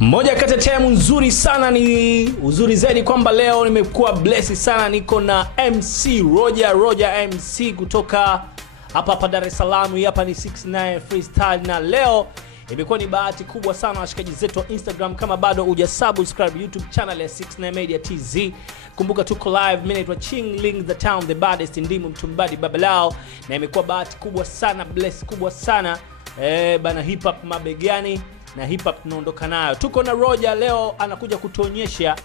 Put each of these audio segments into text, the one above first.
Moja kati ya time nzuri sana ni uzuri zaidi kwamba leo nimekuwa blessed sana, niko na MC Roger MC kutoka hapa Dar es Salaam. Hapa ni 69 Freestyle na leo imekuwa ni bahati kubwa sana washikaji zetu wa Instagram. Kama bado hujasubscribe YouTube channel ya 69 Media TZ, kumbuka tuko live. Mimi naitwa Chingling the Town the baddest, ndimu mtumbadi babalao, na imekuwa bahati kubwa sana, bless kubwa sana bana, hip hop mabegani na hip hop tunaondoka nayo. Tuko na Roger leo, anakuja kutuonyesha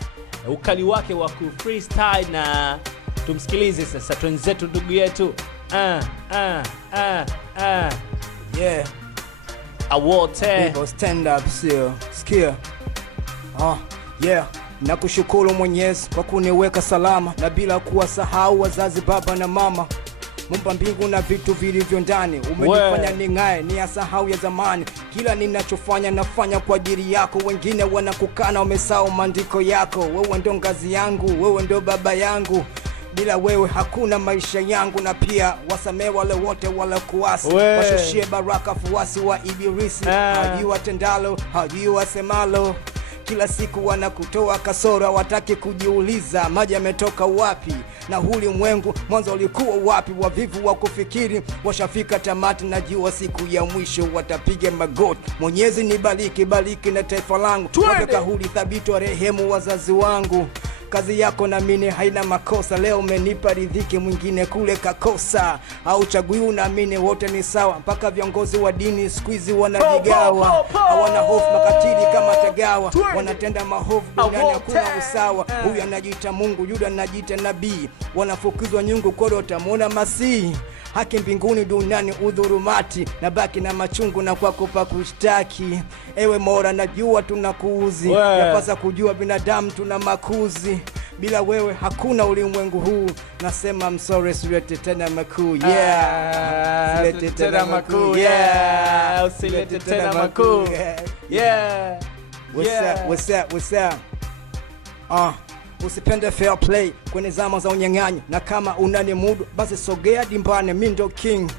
ukali wake wa ku freestyle, na tumsikilize sasa twenzetu ndugu yetu. Yeah. Awote. People stand up still. Skia. Yeah. Nakushukuru Mwenyezi kwa kuniweka salama na bila kuwasahau wazazi baba na mama. Mumba mbingu na vitu vilivyo ndani, umenifanya ning'ae ni asahau ya zamani. Kila ninachofanya nafanya kwa ajili yako, wengine wanakukana wamesahau maandiko yako. Wewe ndo ngazi yangu, wewe ndo baba yangu, bila wewe hakuna maisha yangu. Na pia wasamee wale wote wale kuasi, washushie baraka fuasi wa ibilisi. Hajui watendalo, hajui wasemalo, kila siku wanakutoa kasoro, wataki kujiuliza maji yametoka wapi na ulimwengu mwanzo ulikuwa wapi. Wavivu wa kufikiri washafika tamati, najua siku ya mwisho watapiga magoti. Mwenyezi nibariki, bariki na taifa langu, wape kahuli thabiti wa rehemu wazazi wangu. Kazi yako na mimi haina makosa, leo umenipa ridhiki mwingine kule kakosa. Au chagui unaamini wote ni sawa, mpaka viongozi wa dini squeeze wanajigawa. Hawana hofu makatili kama tagawa, wanatenda mahofu duniani hakuna usawa. Huyu anajiita Mungu, yule anajiita nabii, wanafukizwa nyungu kodo utamuona masihi. Haki mbinguni duniani udhurumati, na baki na machungu na kwako pa kushtaki. Ewe Mola najua tunakuuzi, yapasa kujua binadamu tuna makuzi. Bila wewe hakuna ulimwengu huu, nasema I'm sorry, silete tena makuu. Yeah, silete tena makuu. Yeah, silete tena makuu. Yeah, what's up? Usipende fair play kwenye zama za unyang'anyi, na kama unani mudu basi sogea dimbani. Mimi ndo king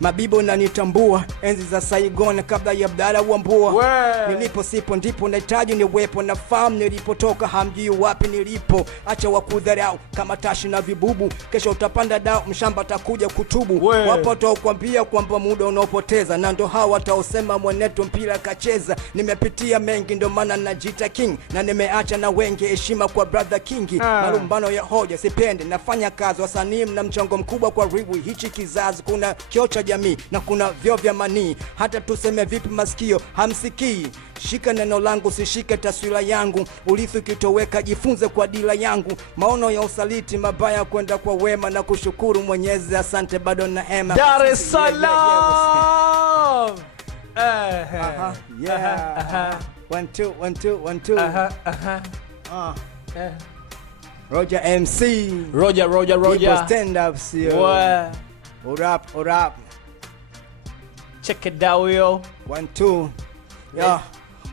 Mabibo na nitambua enzi za Saigon kabla ya Abdalla Wambua. Nilipo sipo ndipo nahitaji niwepo, na fahamu nilipotoka hamjui wapi nilipo. Acha wakudharau kama tashi na vibubu, kesho utapanda dao mshamba takuja kutubu. Wapo watakwambia kwamba muda unaopoteza, na ndo hawa wataosema mwanetu mpira kacheza. Nimepitia mengi ndo maana najiita king, na nimeacha na wengi heshima kwa brother kingi. Malumbano ya hoja sipendi, nafanya kazi wasanii na mchongo mkubwa kwa riwi hichi kizazi. Kuna kiocha jamii na kuna vyo vya manii, hata tuseme vipi masikio hamsikii. Shika neno langu, sishike taswira yangu, urithi kitoweka jifunze kwa dila yangu. Maono ya usaliti mabaya kwenda kwa wema, na kushukuru Mwenyezi asante bado na hema. Dar es Salaam. Yeah. 1 2 Roger MC. Roger. People stand up still. What up? Check it out yo. 1 2. Yeah.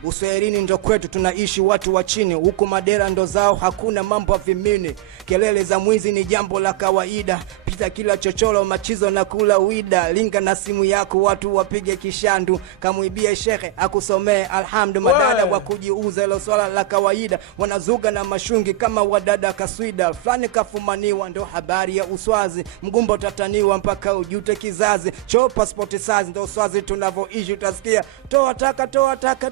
Uswahilini ndo kwetu tunaishi watu wa chini, huko madera ndo zao hakuna mambo vimini. Kelele za mwizi ni jambo la kawaida, pita kila chochoro machizo na kula wida. Linga na simu yako watu wapige kishandu, kamuibie shekhe akusomee alhamdu. Madada wa kujiuza ilo swala la kawaida, wanazuga na mashungi kama wadada kaswida. Flani kafumaniwa ndo habari ya uswazi, mgumbo tataniwa mpaka ujute kizazi. Cho passport size ndo uswazi tunavoishi, utasikia toa taka.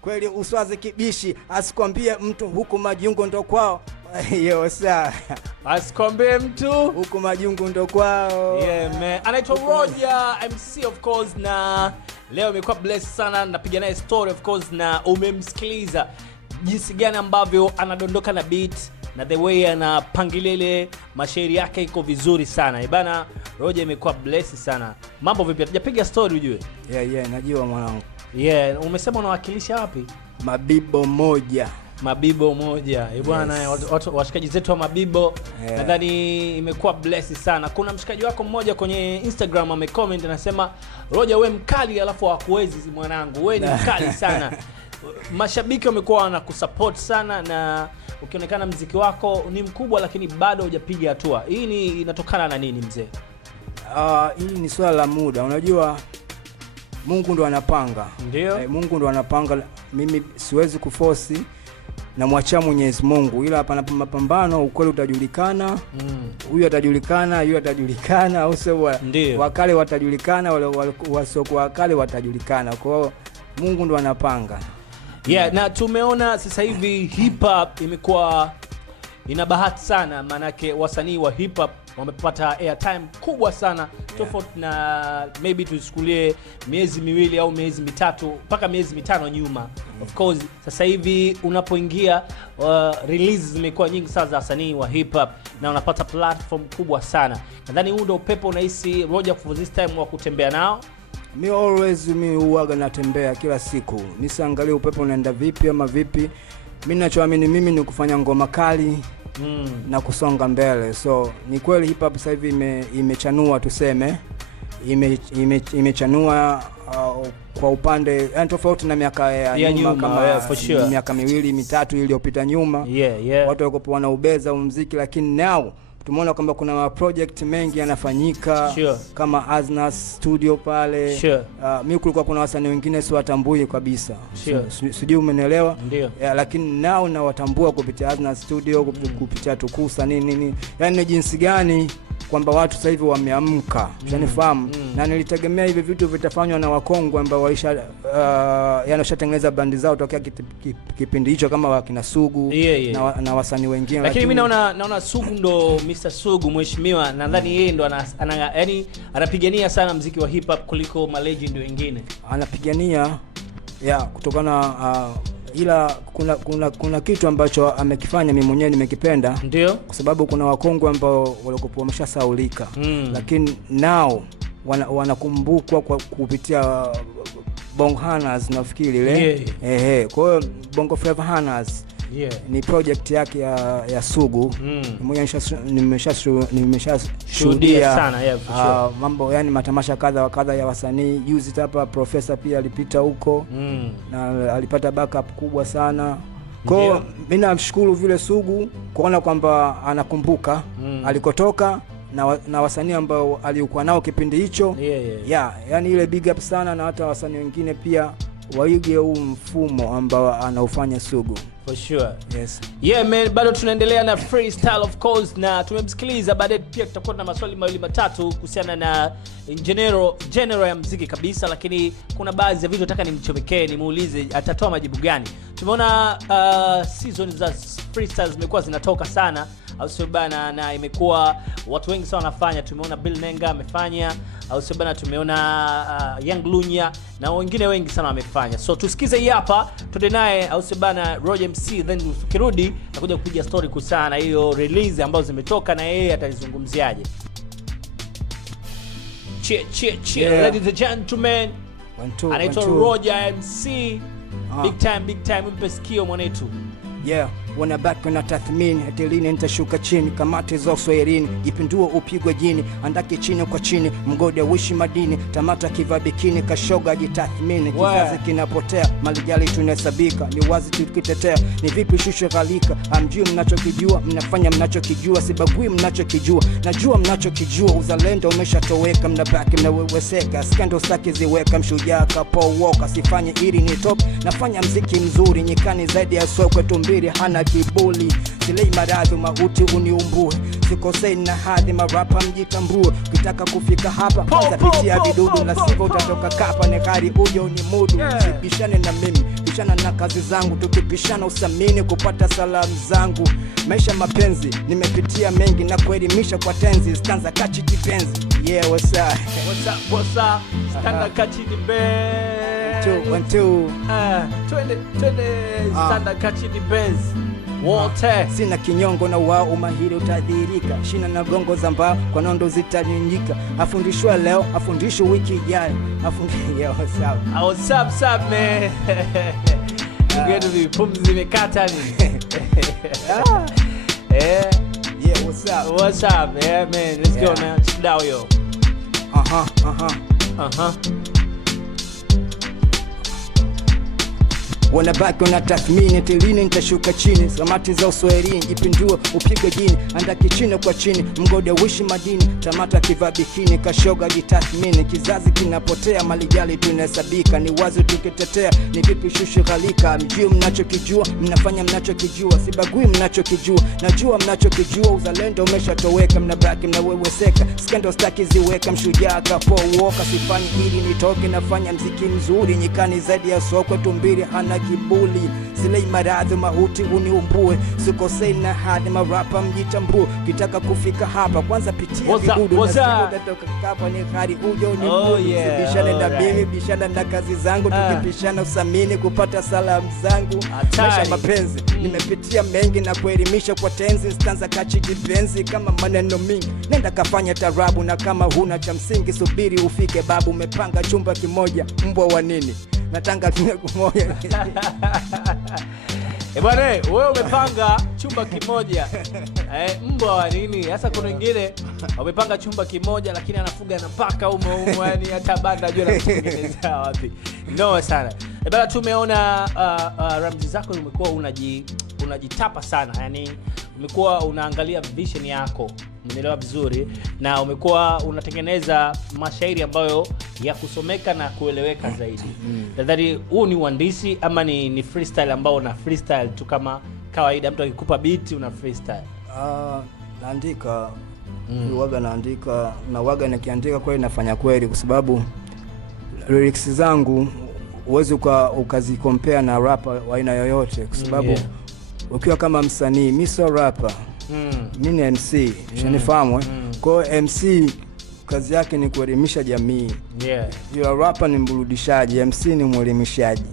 Kweli uswazi kibishi, asikwambie mtu huku majungu ndo kwao. Yo saa asikwambie mtu huku majungu ndo kwao. Yeah man, anaitwa Roger MC of course, na leo imekuwa blessed sana, napiga naye story of course, na umemsikiliza jinsi gani ambavyo anadondoka na beat na the way anapangilia ile mashairi yake iko vizuri sana. Bana Roger imekuwa blessed sana. Mambo vipi? Tujapiga story ujue. Yeah, najua mwanangu. Yeah, umesema unawakilisha wapi? Mabibo moja. Bwana watu washikaji zetu wa Mabibo. Nadhani imekuwa blessed sana. Kuna mshikaji wako mmoja kwenye Instagram amecomment anasema Roger wewe mkali, alafu hakuwezi mwanangu, wewe ni mkali sana. Mashabiki wamekuwa wanakusupport sana, na ukionekana mziki wako ni mkubwa lakini bado hujapiga hatua. Hii ni inatokana na nini mzee? Hii ni swala la muda. Unajua Mungu ndo anapanga. Ndio. Mungu ndo anapanga, mimi siwezi kuforce, na mwachia Mwenyezi Mungu, ila hapa mapambano ukweli utajulikana. Huyu atajulikana, yule atajulikana, au sio? Wakale watajulikana, wale wasiokuwa wakale watajulikana. Kwa hiyo Mungu ndo anapanga. Yeah, na tumeona sasa hivi hip hop imekuwa ina bahati sana, manake wasanii wa hip hop wamepata airtime kubwa sana, tofauti na maybe tuchukulie miezi miwili au miezi mitatu mpaka miezi mitano nyuma. Of course sasa hivi unapoingia releases zimekuwa nyingi sana za wasanii wa hip hop na unapata platform kubwa sana. Nadhani huu ndio upepo unahisi Roger for this time wa kutembea nao. Mi huaga natembea kila siku, nisiangalie upepo unaenda vipi ama vipi. Mimi ninachoamini mimi ni kufanya ngoma kali na kusonga mbele. So ni kweli hip hop sasa hivi imechanua, tuseme imechanua kwa upande yani tofauti na miaka ya nyuma kama miaka miwili mitatu iliyopita nyuma. Watu walikuwa wanaubeza muziki, lakini now tumeona kwamba kuna project mengi yanafanyika kama Aznas Studio pale. Mimi kulikuwa kuna wasanii wengine si watambui kabisa. Sijui umenielewa? Lakini nao na watambua kupitia Aznas Studio, kupitia Tukusa nini. Yaani jinsi gani kwamba watu sasa hivi wameamka. Unanifahamu? Na nilitegemea hivi vitu vitafanywa na wakongwe ambao walisha yanashatengeneza bandi zao tokea kipindi hicho kama wakina Sugu na wasanii wengine. Lakini mimi naona Sugu ndo Mr. Sugu mheshimiwa, nadhani yeye ndo yani anapigania sana muziki wa hip hop kuliko ma legend wengine. Anapigania kutokana ila kuna kitu ambacho amekifanya mimi mwenyewe nimekipenda. Ndio. Kwa sababu kuna wakongwe ambao walikuwa wameshasaulika. Lakini nao wanakumbukwa kwa kupitia Bongo Hanas nafikiri ile. Kwa hiyo Bongo Flava Hanas ni project yake ya Sugu. Nimeshashuhudia sana mambo, yani matamasha kadha wa kadha ya wasanii. Juzi hapa Professor pia alipita huko na alipata backup kubwa sana. Kwa hiyo mimi namshukuru vile Sugu kuona kwamba anakumbuka alikotoka na wasanii ambao alikuwa nao kipindi hicho. Yani ile big up sana, na hata wasanii wengine pia waige huu mfumo ambao anaufanya Sugu. For sure. Yes. Man, bado tunaendelea na freestyle of course, na tumemsikiliza. Baadaye pia tutakuwa na maswali mawili matatu kuhusiana na general ya muziki kabisa, lakini kuna baadhi ya vitu nataka nimchomekee nimuulize atatoa majibu gani. Tumeona season za freestyle zimekuwa zinatoka sana, au sio bana, na imekuwa watu wengi sana wanafanya. Tumeona Bill Nenga amefanya, au sio bana, tumeona Young Lunya na wengine wengi sana wamefanya. So tusikize hii hapa, tuende naye, au sio bana, Roger MC, then tukirudi nakuja kupiga story kuhusiana na hiyo release ambazo zimetoka na yeye atalizungumziaje. Cheer ladies and gentlemen. Anaitwa Roger MC. Big time mpe sikio mwanetu. Wanabaki na tathmini hadi lini nitashuka chini, kamati za Uswahilini jipindua upigwe jini, andake chini kwa chini mgode wishi madini, tamata kiva bikini kashoga jitathmini, kizazi kinapotea malijali tunahesabika, ni wazi tukitetea ni vipi shusho ghalika, amjui mnachokijua mnafanya mnachokijua, sibagui mnachokijua najua mnachokijua, uzalendo umeshatoweka mnabaki mnaweweseka, skendo saki ziweka mshujaa kapowoka, sifanye ili ni top nafanya mziki mzuri nyikani zaidi ya sokwe tumbiri hana kibuli, silei maradhi mauti uniumbue, sikosei na hadhi marapa mjitambue, ukitaka kufika hapa kwanza pitia vidudu, na sivyo utatoka kapa ni gari uje unimudu. Sibishane na mimi, bishana na kazi zangu, tukipishana usamini kupata salamu zangu. Maisha mapenzi nimepitia mengi na kuelimisha kwa tenzi, stanza kachi kipenzi. What's up stanza kachi kipenzi. 1 2 twende stanza kachi kipenzi. Wote sina kinyongo na wao umahiri utadhirika, shina na gongo za mbao kwa nondo zitanyika, afundishwa leo afundishwe wiki ijayo, afundishwe what's up man. Ngeto vipumzi zimekata ni. What's up man, let's go man, sit down yo. wanabaki wanatathmini tilini nitashuka chini. Samati za uswahilini jipindue upige jini, andaki chini kwa chini mgode wishi madini. Tamata kivaa bikini kashoga jitathmini, kizazi kinapotea malijali tunahesabika. Ni wazi tukitetea ni vipi shushu ghalika. Mjui mnachokijua mnafanya mnachokijua, sibagui mnachokijua najua mnachokijua. Uzalendo umeshatoweka mnabaki mnaweweseka, skendo staki ziweka mshujaa kapo uoka. Sifanyi ili nitoke nafanya mziki mzuri, nyikani zaidi ya sokwe tumbili hana kibuli. Zile maradhi mahuti uniumbue, sikosei na hadi marapa mjitambue. Kitaka kufika hapa kwanza pitia vidudu na sikutoka kapa ni hadi ujo ni bishana na mimi bishana na kazi zangu. Tukipishana usamini kupata salamu zangu. Maisha mapenzi nimepitia mengi na kuelimisha kwa tenzi. Stanza kachi kipenzi kama maneno mingi, nenda kafanya tarabu. Na kama huna cha msingi subiri ufike babu. Umepanga chumba kimoja mbwa wa nini, natanga kumoja. Bwana wewe umepanga chumba kimoja mbwa wa nini? Sasa kuna wengine wamepanga chumba kimoja lakini anafuga na paka umo yani hata banda ajua anatengeneza wapi. No sana. Bwana tumeona ramzi zako umekuwa unajitapa sana. Yani umekuwa unaangalia vision yako, umeelewa vizuri, na umekuwa unatengeneza mashairi ambayo ya kusomeka na kueleweka zaidi. Nadhani huu ni uandishi ama ni freestyle ambao una freestyle tu kama kawaida, mtu akikupa beat una freestyle? Naandika waga, naandika na waga nikiandika kweli nafanya kweli, kwa sababu lyrics zangu uweze ukazicompare na rapper wa aina yoyote, kwa sababu ukiwa kama msanii, mimi sio rapper, mimi ni MC, unanifahamu? Kwa MC kazi yake ni kuelimisha jamii. Yule rapper ni mburudishaji, MC ni mwelimishaji.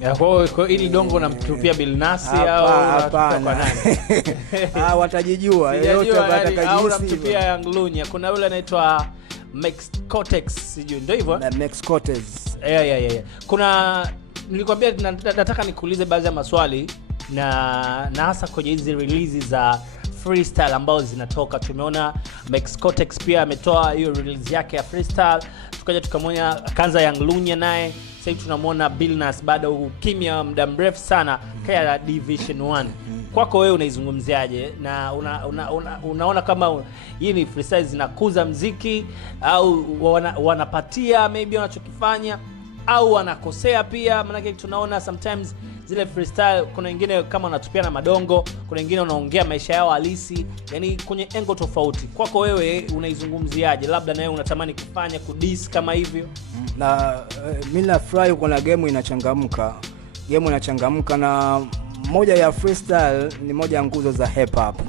Kwa ili dongo namtupia Bilnas au hapana kwa nani? Watajijua yote atakajisi. Au namtupia Young Lunya. Kuna yule anaitwa Max Cortex, sijui ndio hivyo? Na Max Cortex. Yeah. Kuna nilikwambia nataka nikuulize baadhi ya maswali na hasa kwenye hizi release za freestyle ambao zinatoka. Tumeona Max Cortex pia ametoa hiyo release yake ya freestyle, tukaja tukamwona kanza Young Lunya naye. Sasa tunamwona Bilnas bado kimya muda mrefu sana kaya Division 1. Kwako wewe unaizungumziaje, na unaona kama hii ni freestyle zinakuza mziki au wanapatia maybe wanachokifanya au wanakosea pia? Maana tunaona sometimes zile freestyle kuna wengine kama wanatupiana madongo, kuna wengine wanaongea maisha yao halisi, yani kwenye engo tofauti. Kwako wewe unaizungumziaje? Labda nawe unatamani kufanya kudis kama hivyo? Na mimi nafurahi kuna game inachangamka, na moja ya freestyle ni moja ya nguzo za hip hop.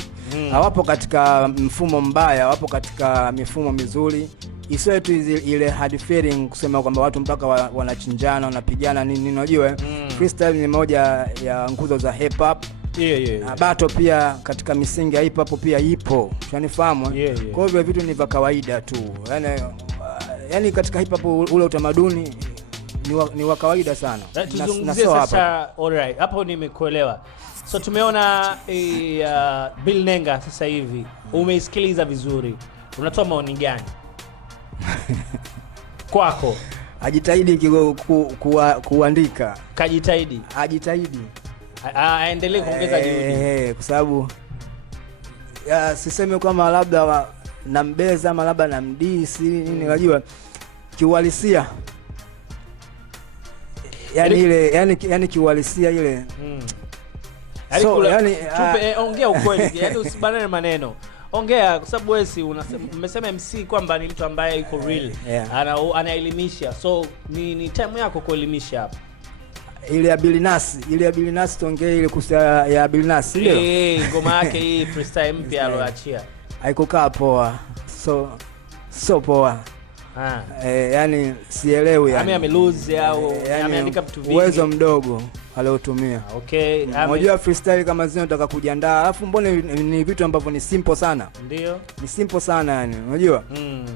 Hawapo katika mfumo mbaya, wapo katika mifumo mizuri. Isiwe tu ile hard feeling kusema kwamba watu mpaka wanachinjana wanapigana nini, unajua freestyle ni moja ya nguzo za hip hop. Na battle pia katika misingi ya hip hop pia ipo, unanifahamu? Kwa hivyo vitu ni vya kawaida tu, yani katika hip hop ule utamaduni ni wa kawaida sana. Tuzungumzie sasa. Alright, hapo nimekuelewa. So tumeona Bill Nenga sasa hivi, umeisikiliza vizuri, unatoa maoni gani? Kwako ajitahidi kuandika, kajitahidi, ajitahidi aendelee kuongeza juhudi, kwa sababu sisemi kama labda nambeza ama labda namdisi nini, unajua kiuhalisia yani ile yani kiuhalisia ile so yani ongea ukweli, yani usibanane maneno, ongea, kwa sababu wewe si umesema MC kwamba ni mtu ambaye yuko real, anaelimisha, so ni time yako kuelimisha hapa. Ile ya Bilnas tuongee ile kuhusu ya Bilnas, ndio ngoma yake hii freestyle mpya aloachia haikukaa poa, so poa. Yani sielewi, yani amelose au ameandika vitu vingi, uwezo mdogo aliotumia. Okay, unajua freestyle kama zile unataka kujiandaa, alafu mbona ni vitu ambavyo ni simple sana. Ndio ni simple sana yani, unajua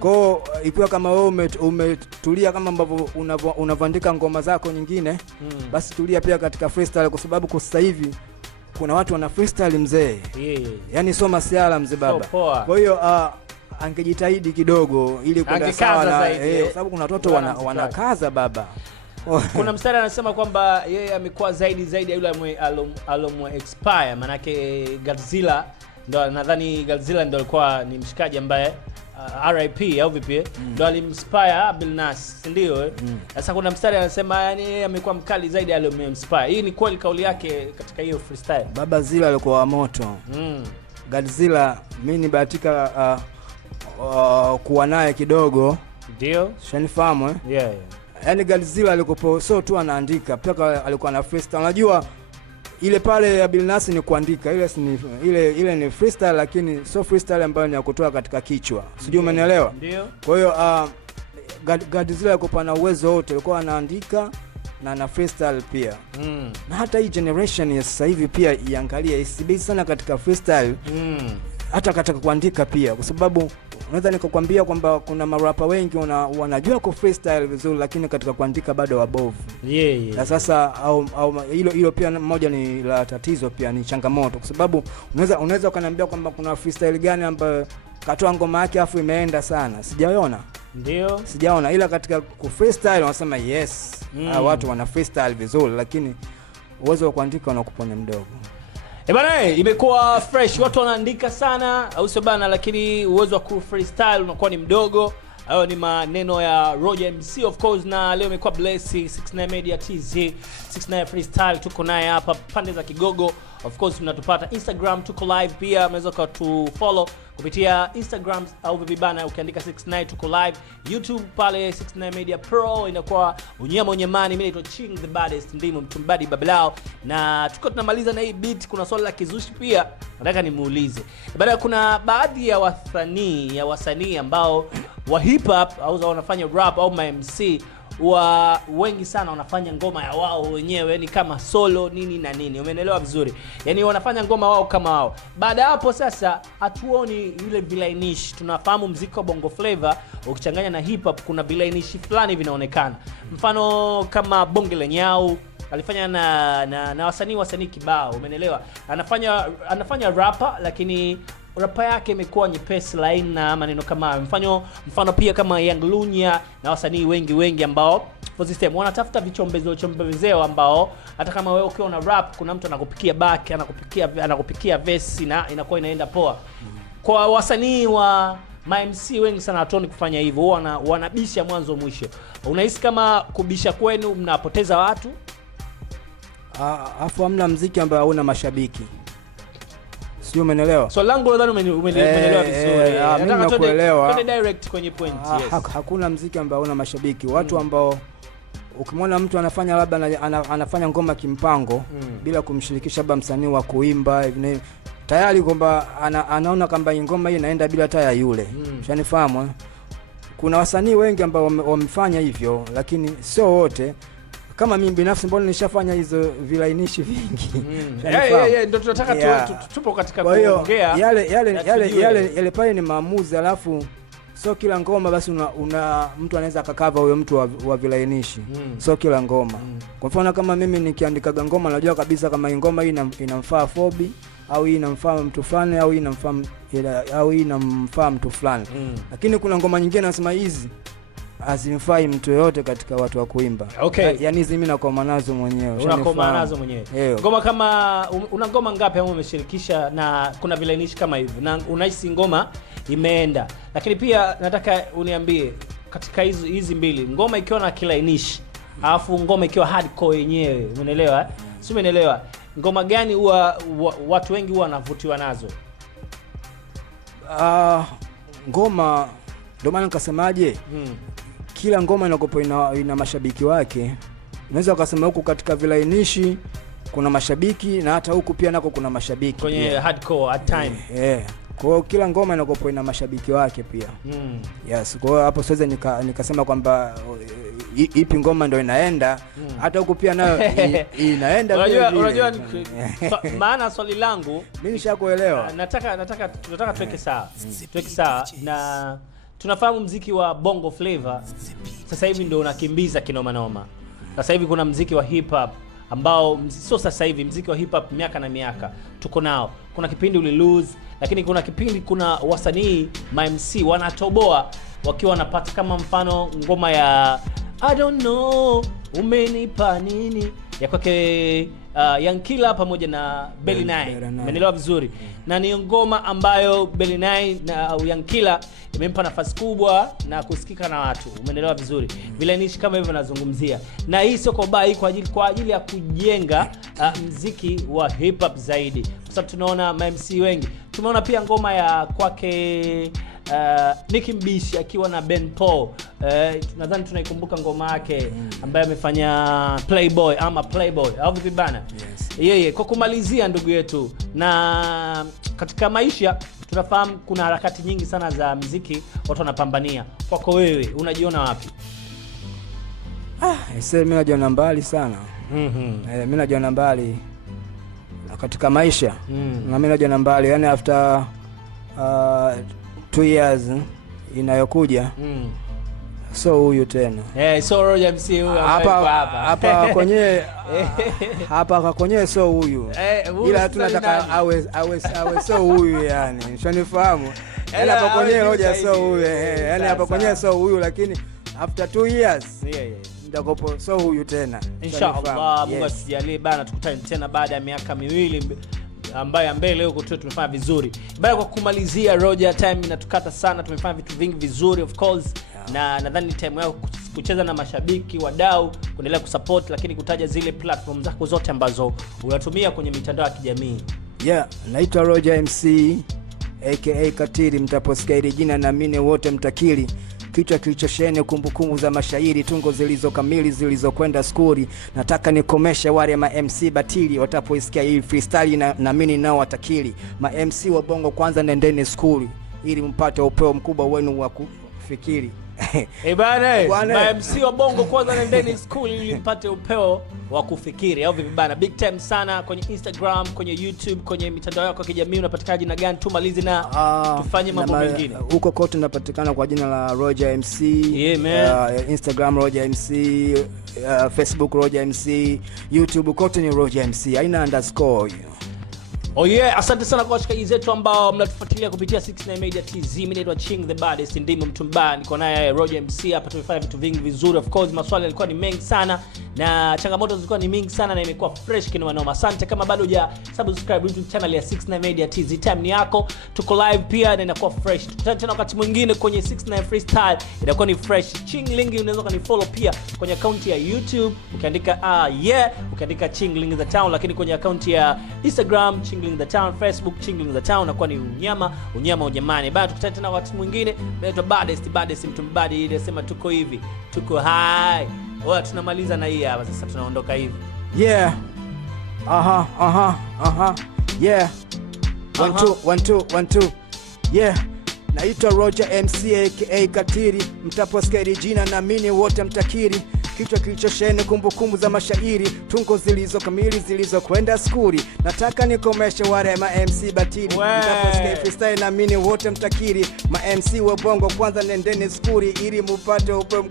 kwa ikiwa kama wewe umetulia kama ambavyo unavyoandika ngoma zako nyingine, basi tulia pia katika freestyle, kwa sababu kwa sasa hivi kuna watu wana freestyle mzee, yani sio masiala mzee baba. Kwa hiyo angejitahidi kidogo ili kwenda sawa na, kwa sababu kuna watoto wanakaza baba. Kuna mstari anasema kwamba yeye amekuwa zaidi ya yule alomwe expire, manake Godzilla ndo, nadhani Godzilla ndo alikuwa ni mshikaji ambaye RIP au vipi ndo alimspire Billnass, ndio sasa kuna mstari anasema yani yeye amekuwa mkali zaidi aliyomspire. Hii ni kweli kauli yake katika hiyo freestyle? Baba Zilla alikuwa wa moto. Godzilla mimi nibahatika kuwa naye kidogo, ndio shanifahamu yeah. Yani Godzilla alikuwa so tu anaandika, pia alikuwa na freestyle. Unajua ile pale ya Billnass ni kuandika, ile ni freestyle, lakini so freestyle ambayo ni ya kutoa katika kichwa. Sijui umenielewa? Ndio. Kwa hiyo Godzilla alikuwa na uwezo wote, alikuwa anaandika na freestyle pia. Na hata hii generation ya sasa hivi pia iangalie isibezi sana katika freestyle. Hata katika kuandika pia, kwa sababu unaweza nikakwambia kwamba kuna marapa wengi wanajua ku freestyle vizuri, lakini katika kuandika bado wabovu. Na sasa au hilo pia moja ni la tatizo, pia ni changamoto, kwa sababu unaweza ukaniambia kwamba kuna freestyle gani ambayo katoa ngoma yake afu imeenda sana. Sijaona, ila katika ku freestyle wanasema yes, watu wana freestyle vizuri, lakini uwezo wa kuandika unakuwa ni mdogo. Bana, imekuwa fresh, watu wanaandika sana au sio bana, lakini uwezo wa ku freestyle unakuwa ni mdogo. Hayo ni maneno ya Roger MC of course, na leo imekuwa Blessy 69 Media TZ 69 Freestyle, tuko naye hapa pande za Kigogo. Of course mnatupata Instagram, tuko live pia, mnaweza kutufollow kupitia Instagram au vipi bana, ukiandika 69 tuko live. YouTube pale 69 Media Pro, inakuwa unyama unyamani. Mimi naitwa Ching the Baddest, ndimo mtumbadi babalao, na tuko tunamaliza na hii beat. Kuna swali la kizushi pia nataka nimuulize. Baada kuna baadhi ya wasanii ambao wa hip hop au wanafanya rap au MC wengi sana wanafanya ngoma ya wao wenyewe, yani kama solo nini na nini, umeelewa vizuri? Yani wanafanya ngoma wao kama wao. Baada hapo sasa hatuoni ile vilainishi. Tunafahamu muziki wa Bongo Flava ukichanganya na hip hop kuna vilainishi fulani vinaonekana. Mfano kama Bonge la Nyau alifanya na wasanii kibao, umeelewa? Anafanya rapper, lakini rapa yake imekuwa nyepesi line na maneno kama mfano pia kama Young Lunya na wasanii wengi ambao for system wanatafuta vichombezeo ambao hata kama wewe ukiwa na rap kuna mtu anakupikia back, anakupikia verse na inakuwa inaenda poa. Kwa wasanii wa MC wengi sana hatoni kufanya hivyo, wanabisha mwanzo mwisho. Unahisi kama kubisha kwenu mnapoteza watu? Afu hamna muziki ambao hauna mashabiki. Sio, umeelewa? So langu nadhani umeelewa vizuri. Nataka kuelewa. Twende direct kwenye point. Yes. Hakuna muziki ambao una mashabiki. Watu ambao ukimwona mtu anafanya labda anafanya ngoma kimpango bila kumshirikisha labda msanii wa kuimba hivi, tayari kwamba anaona kwamba ngoma hii inaenda bila taya yule. Ushanifahamu? Kuna wasanii wengi ambao wamefanya hivyo, lakini sio wote. Kama mimi binafsi mbona nishafanya hizo vilainishi vingi. Ndio tunataka tupo katika kuongea. Yale pale ni maamuzi, alafu sio kila ngoma basi mtu anaweza akakava huyo mtu wa vilainishi. Sio kila ngoma. Kwa mfano kama mimi nikiandika ngoma najua kabisa kama ngoma hii inamfaa Fobi au hii inamfaa mtu fulani au hii inamfaa mtu fulani. Lakini kuna ngoma nyingine nasema hizi azimfai mtu yote katika watu wa kuimba. Okay. Yani hizi mimi nakoma nazo mwenyewe. Unakoma nazo mwenyewe. Ngoma kama una ngoma ngapi ambazo umeshirikisha na kuna vilainishi kama hivi na unahisi ngoma imeenda? Lakini pia nataka uniambie katika hizi mbili, ngoma ikiwa na kilainishi alafu ngoma ikiwa hardcore yenyewe, umeelewa? Si umeelewa? Ngoma gani watu wengi wanavutiwa nazo? Ngoma ndio maana nikasemaje? Kila ngoma inakopo ina mashabiki wake. Unaweza ukasema huku katika vilainishi kuna mashabiki na hata huku pia nako kuna mashabiki kwenye hardcore at time. Kwa hiyo kila ngoma inakopo ina mashabiki wake pia. Yes, kwa hiyo hapo siwezi nikasema kwamba ipi ngoma ndio inaenda, hata huku pia nayo inaenda. Unajua maana swali langu mimi nishakuelewa. Nataka tuweke sawa. Tuweke sawa na tunafahamu muziki wa Bongo Flava sasa hivi ndio unakimbiza kinoma noma. Sasa hivi kuna muziki wa hip hop ambao sio sasa hivi, muziki wa hip hop miaka na miaka tuko nao. Kuna kipindi uli lose, lakini kuna kipindi kuna wasanii MC wanatoboa wakiwa wanapata, kama mfano ngoma ya I don't know umenipa nini ya kwake Young Killer pamoja na Belly 9. Umeelewa vizuri? Na ni ngoma ambayo Belly 9 na Young Killer imempa nafasi kubwa na kusikika na watu. Umeelewa vizuri? Vile nishi kama hivyo nazungumzia. Na hii sio kwa ajili ya kujenga muziki wa hip hop zaidi. Kwa sababu tunaona MC wengi. Tumeona pia ngoma ya kwake Nicki Mbishi akiwa na Ben Paul. Nadhani tunaikumbuka ngoma yake ambaye amefanya Playboy ama Playboy au vipi bana? Yes. Yeye kwa kumalizia ndugu yetu, na katika maisha tunafahamu kuna harakati nyingi sana za muziki watu wanapambania. Kwako wewe unajiona wapi? Mimi najiona mbali sana. Mimi najiona mbali katika maisha. Na mimi najiona mbali, yani after 2 years inayokuja so huyu tena so Roger MC huyu hapa kwenye so huyu ila tunataka awe so huyu, yani unanifahamu, yani hapa kwenye Roger so huyu, yani hapa kwenye so huyu, lakini after 2 years ndakopo so huyu tena inshallah. Mungu asijalie bana, tukutane tena baada ya miaka 2 ambaye mbele huko tu tumefanya vizuri. Baada kwa kumalizia Roger, time inatukata sana, tumefanya vitu vingi vizuri of course, na nadhani time yao kucheza na mashabiki, wadau, kuendelea kusupport, lakini kutaja zile platform zako zote ambazo unatumia kwenye mitandao ya kijamii. Naitwa Roger MC aka Katili, mtaposikia hili jina na mimi wote mtakili. Kichwa kilichoshene kumbukumbu za mashairi, tungo zilizo kamili zilizokwenda skuri. Nataka nikomeshe wale ma MC batili watapoisikia hii freestyle, na mimi nao watakili. Ma MC wa bongo kwanza nendeni skuli ili mpate upeo mkubwa wenu wa kufikiri. Bana, ma MC wa bongo kwanza nendeni skuli ili mpate upeo wa kufikiri au vipi bana? Big time sana kwenye Instagram, kwenye YouTube, kwenye mitandao yako ya kijamii unapatikana jina gani? Tumalize na tufanye mambo mengine. Huko kote unapatikana kwa jina la Roger MC. Instagram Roger MC, Facebook Roger MC, YouTube kote ni Roger MC. Haina underscore. Asante sana kwa washikaji zetu ambao mnatufuatilia kupitia 69 Media TZ. Mimi naitwa Ching the Baddest, ndimo mtu mbaya. Niko naye Roger MC hapa, tumefanya vitu vingi vizuri. Of course maswali yalikuwa ni mengi sana na changamoto zilikuwa ni mingi sana, na imekuwa fresh kinoma noma. Asante. Kama bado huja subscribe YouTube channel ya 69 Media TZ, time ni yako. Tuko live pia na inakuwa fresh. Tukutane tena wakati mwingine kwenye 69 Freestyle, inakuwa ni fresh. Ching Ling unaweza kunifollow pia kwenye account ya YouTube ukiandika ukiandika Ching Ling the Town, lakini kwenye account ya Instagram Ching Ling the Town, Facebook Ching Ling the Town, nakuwa ni unyama ujamani. Bado tukutane tena wakati mwingine. Naitwa Baddest mtu mbadi, ile sema tuko hivi, tuko high. Tunamaliza na hii hapa sasa, tunaondoka hivi. 1 2 1 2 naitwa Roger MC aka Katili, mtaposikia jina na mimi wote mtakiri. Kichwa kilichoshene kumbukumbu za mashairi, tungo zilizo kamili zilizokwenda skuli. Nataka nikomeshe wale ma MC batili, mtaposikia freestyle na mimi wote mtakiri. Ma MC wa bongo kwanza nendeni skuli ili mupate upeo.